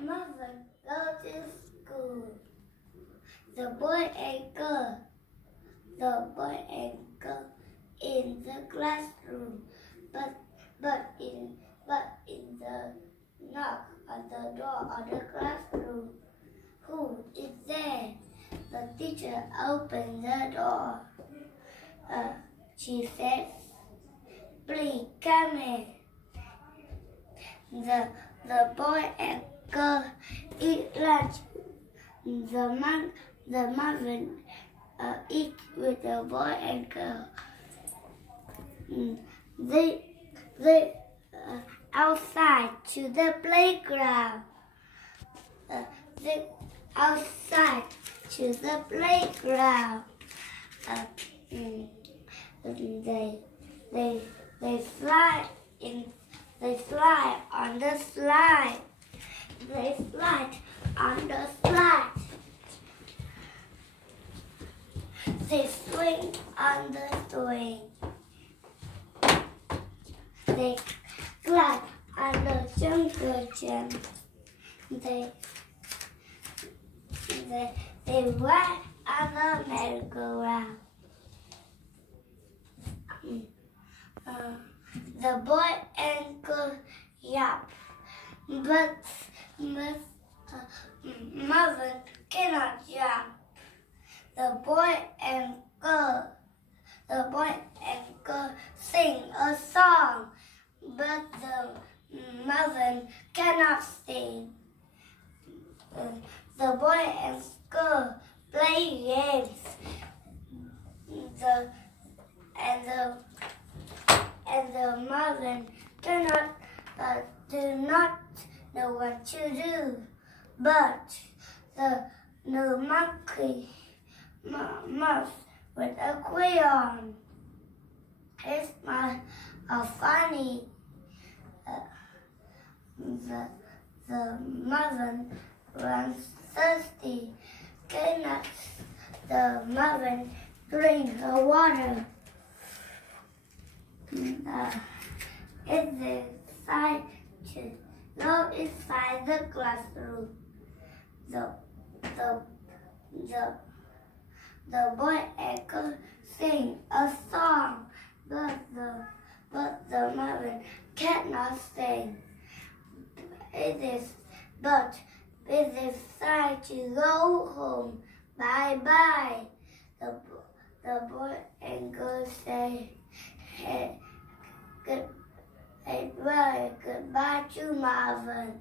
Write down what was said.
Mother, go to school. The boy and girl in the classroom, but in the knock on the door of the classroom. Who is there? The teacher opened the door. She said, "Please come in." The boy and girl eat lunch. The mother eat with the boy and girl. They outside to the playground. They outside to the playground. They slide in. They slide on the slide. They slide on the slide. They swing on the swing. They glide on the jungle gym. They ride on the merry-go-round. The boy and girl yap, but mother cannot jump. The boy and girl sing a song, but the mother cannot sing. The boy and girl play games. The mother do not know what to do, but the monkey mouse with a crayon. His smile are funny. The mother runs thirsty. Cannot the mother drink the water? Inside the classroom. The boy and girl sing a song, but the mother cannot sing. It is time to go home. Bye bye. The boy and girl say, goodbye to Marvin.